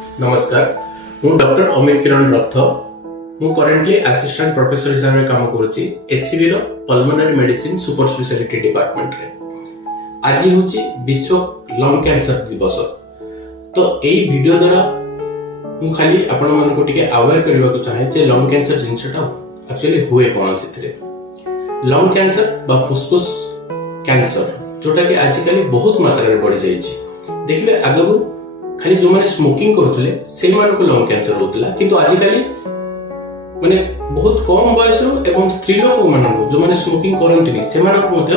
नमस्कार मु डॉक्टर अमित किरण रथ मु करेंटली असिस्टेंट प्रोफेसर हिसाब से काम करूची एससीबी रो pulmonary medicine super speciality department रे। आज होची विश्व लंग कैंसर दिवस। तो एई वीडियो द्वारा मु खाली आपण मन को टिके अवेयर करबा को चाहे जे लंग कैंसर जिंसटा एक्चुअली हुए कोन सिथरे। लंग कैंसर बा फुसफुस कैंसर जोटा कि आजिकली बहुत मात्रा रे बढ़ी जाईची। देखिबे आगु खाली जो माने स्मोकिंग करथले से मान को लंग कैंसर होतला, किंतु आजिकली माने बहुत कम बयस रो एवं स्त्री लोक मान को जो माने स्मोकिंग करंतिनी से मान को मध्य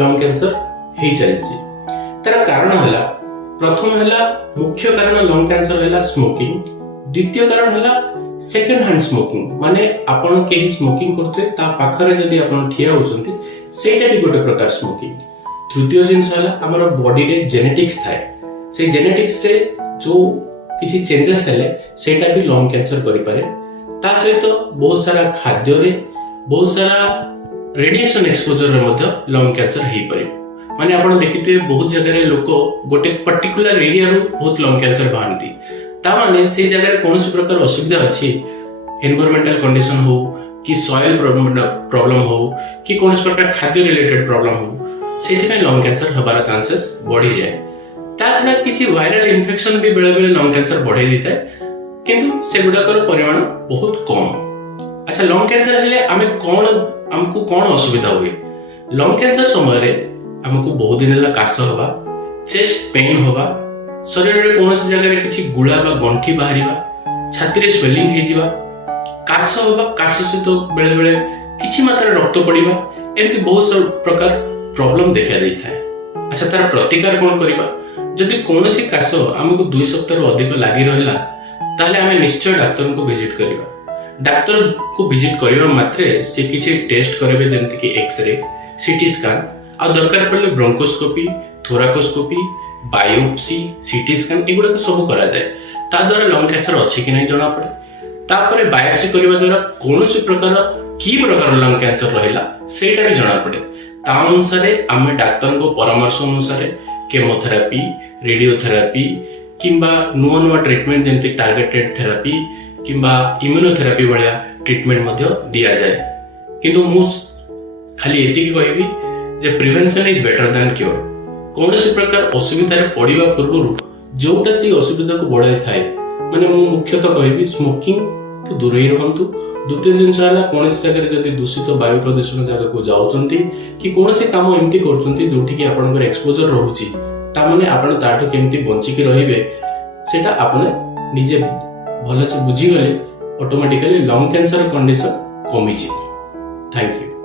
लंग कैंसर हेई चलची। तार कारण हला प्रथम हला मुख्य कारण लंग कैंसर हला स्मोकिंग। द्वितीय कारण हला सेकंड हैंड स्मोकिंग, माने आपण केही स्मोकिंग करथले ता पाखरे जदी आपण ठिया होचंती सेटा भी गोटे प्रकार स्मोकिंग। तृतीय जिंस हला हमर बॉडी रे जेनेटिक्स थाए, से जेनेटिक्स रे जो किसी चेंजेस हेले सेटा भी लंग कैंसर करि पारे। ता सहित बहुत सारा खाद्य रे बहुत सारा रेडिएशन एक्सपोजर रे मध्य लंग कैंसर हेई परिबो। माने आपण देखिते बहुत जगह रे लोक गोटे पर्टिकुलर एरिया रो बहुत लंग कैंसर बाहंती, ता माने से जगह रे कोनोसी प्रकार असुविधा अछि, एनवायरमेंटल कंडीशन हो कि सॉइल प्रॉब्लम हो कि कोनोसी प्रकार खाद्य रिलेटेड प्रॉब्लम हो, सेति में लंग कैंसर हबार चांसेस बढ़ी जाए। ताछड़ा किछि वायरल इन्फेक्शन भी बेले बेले लंग कैंसर बढ़ाई देता है, किंतु से गुडाकर परिमाण बहुत कम। अच्छा, लंग कैंसर हेले हमको कौन असुविधा हुए? लंग कैंसर समय रे हमको बहुत दिन हला काश हवा, चेस्ट पेन हवा, शरीर रे कोनोसी जगह रे किछि गुळा बा गंठी बाहरिबा, छाती रे स्वेलिंग हे जिबा, काश हवा, काश सहित बेले बेले किछि मात्रा रक्त पड़िबा, एमती बहुत सब प्रकार प्रॉब्लम देखा देता है। अच्छा, तार प्रतिकार कौन करिबा? जदि कोनोसी काश हमको 2 सप्ताह अधिक लागि रहला ताले हमें निश्चय डाक्टर को विजिट करिबा। डाक्टर को विजिट करिबा मात्रे से किछि टेस्ट करबे, जेंति कि एक्सरे, सीटी स्कैन, आ दरकार पड़ले ब्रोंकोस्कोपी, थोराकोस्कोपी, बायोप्सी, सीटी स्कैन एगुडा को सब करा जाए। ता द्वारा लंग कैंसर अछि कि नै जणा पड़े। तापरे बायोप्सी करिबा द्वारा कोनोसी प्रकार की प्रकार लंग कैंसर रहिला सेटा भी जणा पड़े। ता अनुसार आमे डाक्टर को परामर्श अनुसार केमोथेरापी, रेडियोथेरापी किंबा नुआ नुआ ट्रीटमेंट जेंति टारगेटेड थेरापी किंबा इम्यूनोथेरापी वाला ट्रीटमेंट मध्य दिया जाए। किंतु मु खाली एति की कहबी जे prevention is better than cure. कोनोसी प्रकार असुविधा रे पड़िबा पूर्व जोटा से असुविधा को बढ़ाई थाए, माने मु मुख्यतः कहबी स्मोकिंग को दूर ही रहंतु। द्वितीय जिनस हला कोनोसी जगह रे जदि दूषित वायु प्रदूषण जगह को जाउचंती कि कोनोसी काम एमती करचंती जोठी कि आपनकर एक्सपोजर रहउची, ता माने आपण ताठो केमती बंची के रहिबे सेटा आपण निजे भले से बुझी गले ऑटोमेटिकली लंग कैंसर कंडीशन कमी जी। Thank you.